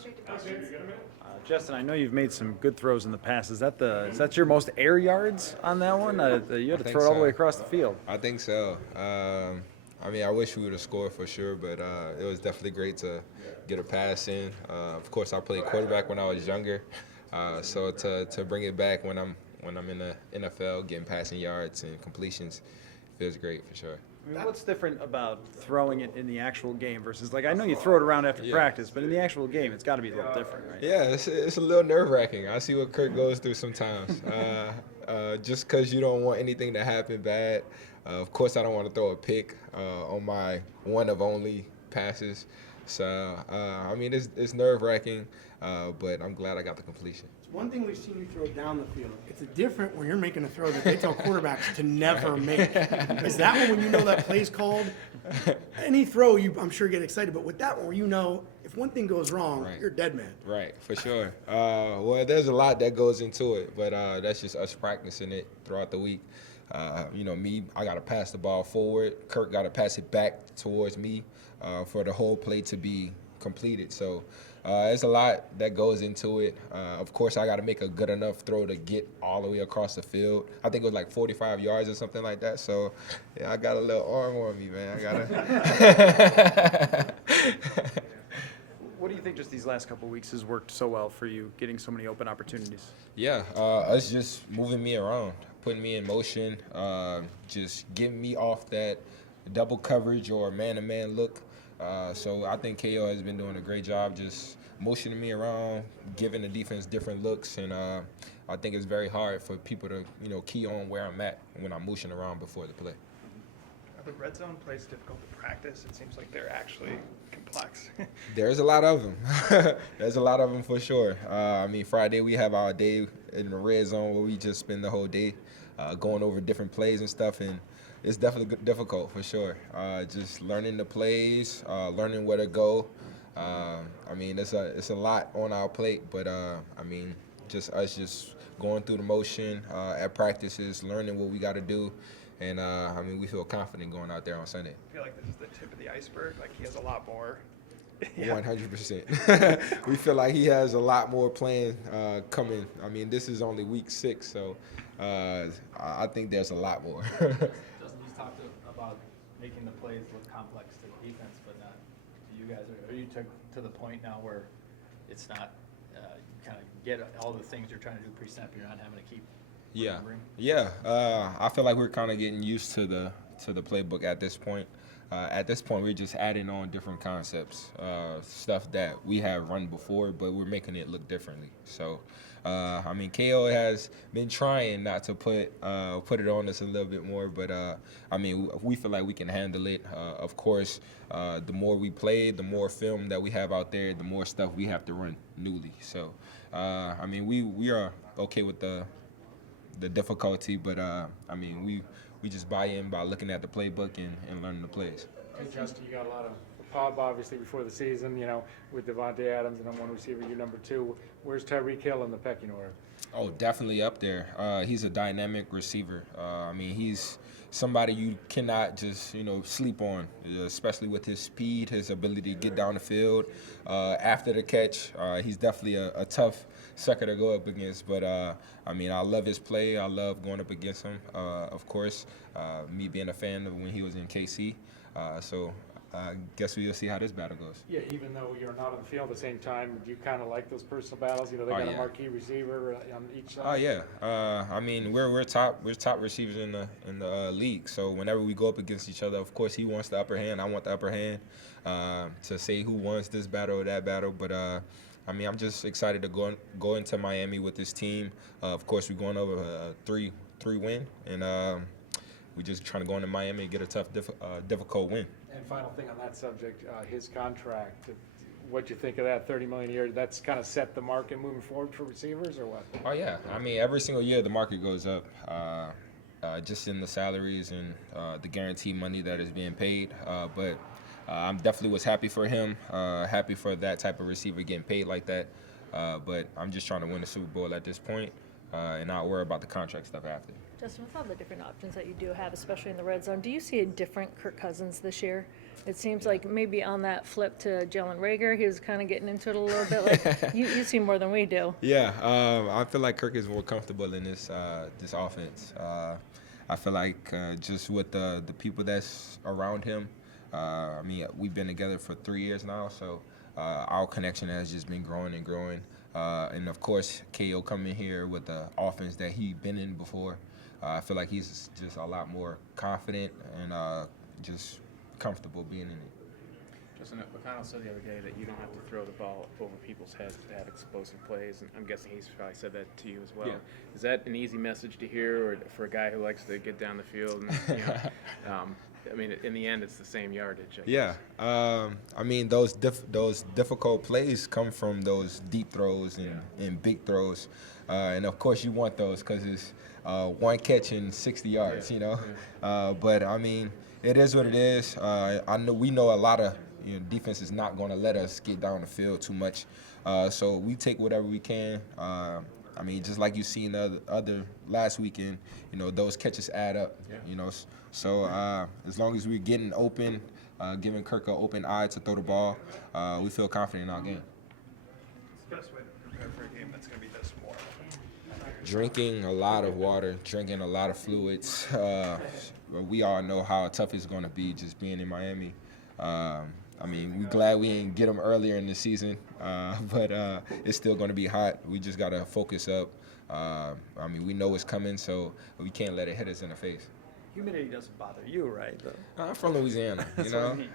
straight to questions. Justin, I know you've made some good throws in the past. Is that your most air yards on that one? You had to throw it all the way across the field. I think so. I mean, I wish we would have scored for sure, but it was definitely great to get a pass in. Of course, I played quarterback when I was younger, so to bring it back when I'm in the NFL, getting passing yards and completions, feels great for sure. I mean, what's different about throwing it in the actual game versus, like, I know you throw it around after practice, but in the actual game, it's got to be a little different, right? Yeah, it's a little nerve-wracking. I see what Kirk goes through sometimes. Just because you don't want anything to happen bad. Of course, I don't want to throw a pick on my one of only passes. So, I mean, it's nerve-wracking, but I'm glad I got the completion. One thing we've seen you throw down the field. It's different when you're making a throw that they tell quarterbacks to never make. Is that one when you know that play's called? Any throw, I'm sure get excited, but with that one, where you know if one thing goes wrong, you're a dead man. Right, for sure. Well, there's a lot that goes into it, but that's just us practicing it throughout the week. Me, I got to pass the ball forward. Kirk got to pass it back towards me for the whole play to be completed. So there's a lot that goes into it. Of course, I got to make a good enough throw to get all the way across the field. I think it was like 45 yards or something like that. So, yeah, I got a little arm on me, man. I got to. What do you think just these last couple of weeks has worked so well for you, getting so many open opportunities? Yeah, us just moving me around, putting me in motion, just getting me off that double coverage or man-to-man look. So I think KO has been doing a great job just motioning me around, giving the defense different looks, and I think it's very hard for people to key on where I'm at when I'm motioning around before the play. Are the red zone plays difficult to practice? It seems like they're actually complex. There's a lot of them. There's a lot of them for sure. Friday we have our day in the red zone where we just spend the whole day going over different plays and stuff, and it's definitely difficult for sure. Just learning the plays, learning where to go. It's a lot on our plate, but just us just going through the motion at practices, learning what we got to do. And, we feel confident going out there on Sunday. I feel like this is the tip of the iceberg. Like, he has a lot more. 100%. We feel like he has a lot more planned coming. This is only week 6, so I think there's a lot more. Justin, you talked about making the plays look complex to the defense, but not to you guys. Are you to the point now where it's not you kind of get all the things you're trying to do pre-snap, you're not having to keep remembering? I feel like we're kind of getting used to the playbook at this point. At this point, we're just adding on different concepts, stuff that we have run before, but we're making it look differently. So, KO has been trying not to put it on us a little bit more, but we feel like we can handle it. Of course, the more we play, the more film that we have out there, the more stuff we have to run newly. So, we are okay with the difficulty, but we just buy in by looking at the playbook and learning the plays. Hey, Justin, you got a lot of pop, obviously, before the season, with Devontae Adams and I'm one receiver, you're number 2. Where's Tyreek Hill in the pecking order? Oh, definitely up there. He's a dynamic receiver. He's somebody you cannot just, sleep on, especially with his speed, his ability to get down the field. After the catch, he's definitely a tough sucker to go up against. But, I love his play. I love going up against him, of course, me being a fan of when he was in KC. So I guess we'll see how this battle goes. Yeah, even though you're not on the field at the same time, do you kind of like those personal battles? They got a marquee receiver on each side. Oh yeah, we're top receivers in the league. So whenever we go up against each other, of course he wants the upper hand, I want the upper hand. To say who wants this battle or that battle, but I'm just excited to go into Miami with this team. Of course, we're going over a 3 win, and we're just trying to go into Miami and get a tough, difficult win. And final thing on that subject, his contract. What you think of that, $30 million a year? That's kind of set the market moving forward for receivers, or what? Oh yeah, every single year the market goes up, just in the salaries and the guaranteed money that is being paid. But I definitely was happy for him, happy for that type of receiver getting paid like that. But I'm just trying to win the Super Bowl at this point, and not worry about the contract stuff after. Justin, with all the different options that you do have, especially in the red zone, do you see a different Kirk Cousins this year? It seems like maybe on that flip to Jalen Rager, he was kind of getting into it a little bit. Like you see more than we do. Yeah, I feel like Kirk is more comfortable in this offense. I feel like just with the people that's around him. I mean, we've been together for 3 years now, so our connection has just been growing and growing. And of course, KO coming here with the offense that he's been in before. I feel like he's just a lot more confident and just comfortable being in it. Justin, McConnell said the other day that you don't have to throw the ball over people's heads to have explosive plays, and I'm guessing he's probably said that to you as well. Yeah. Is that an easy message to hear, or for a guy who likes to get down the field? And, you know, I mean, in the end, it's the same yardage. I guess. Yeah, I mean, those difficult plays come from those deep throws and big throws, and of course you want those because it's one catch and 60 yards, you know. But I mean, it is what it is. We know a lot of defense is not going to let us get down the field too much, so we take whatever we can. I mean, just like you seen the other last weekend, those catches add up. So as long as we're getting open, giving Kirk an open eye to throw the ball, we feel confident in our game. What's the best way to prepare for a game that's going to be this warm? Drinking a lot of water, drinking a lot of fluids. We all know how tough it's going to be just being in Miami. I mean, we're glad we didn't get them earlier in the season, but it's still going to be hot. We just got to focus up. I mean, we know it's coming, so we can't let it hit us in the face. Humidity doesn't bother you, right? I'm from Louisiana, That's what I mean.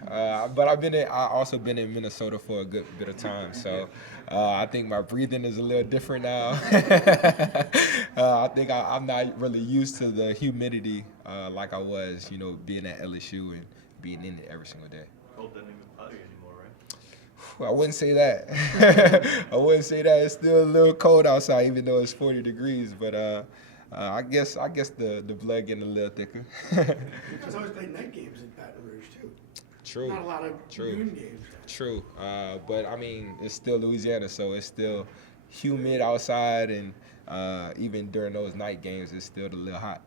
but I also been in Minnesota for a good bit of time, so I think my breathing is a little different now. I think I'm not really used to the humidity like I was, being at LSU and being in it every single day. Cold doesn't even bother you anymore, right? Well, I wouldn't say that. I wouldn't say that. It's still a little cold outside, even though it's 40 degrees. But I guess the blood getting a little thicker. You guys always play night games in Baton Rouge too. True. Not a lot of noon games. True. But I mean, it's still Louisiana, so it's still humid outside, and even during those night games, it's still a little hot.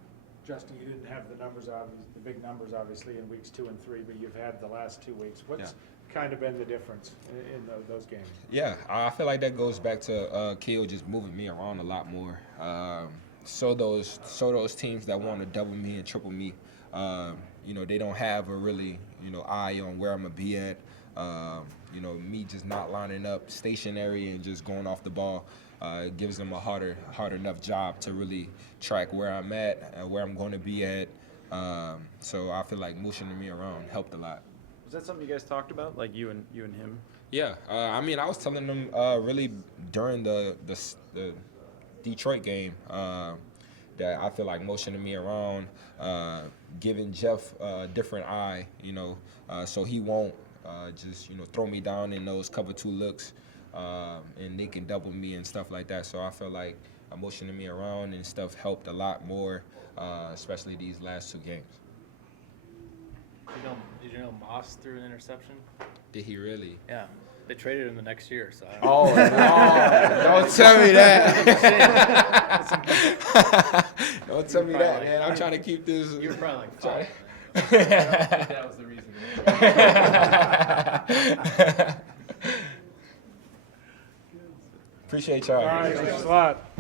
Justin, you didn't have the numbers, the big numbers, obviously, in weeks 2 and 3, but you've had the last 2 weeks. What's kind of been the difference in those games? Yeah, I feel like that goes back to KO just moving me around a lot more. So those teams that want to double me and triple me, they don't have a really, eye on where I'm gonna be at. Me just not lining up stationary and just going off the ball. It gives them a hard enough job to really track where I'm at and where I'm going to be at. So I feel like motioning me around helped a lot. Was that something you guys talked about, like you and him? Yeah, I mean, I was telling them really during the Detroit game that I feel like motioning me around, giving Jeff a different eye, so he won't just throw me down in those cover 2 looks. And they can double me and stuff like that. So I feel like motioning me around and stuff helped a lot more, especially these last 2 games. Did you know Moss threw an interception? Did he really? Yeah. They traded him the next year, so. Oh, no. Don't tell me that. Don't tell me that, man. I'm trying to keep this. You were probably like 5. I don't think that was the reason. Appreciate y'all. All right, thanks a lot.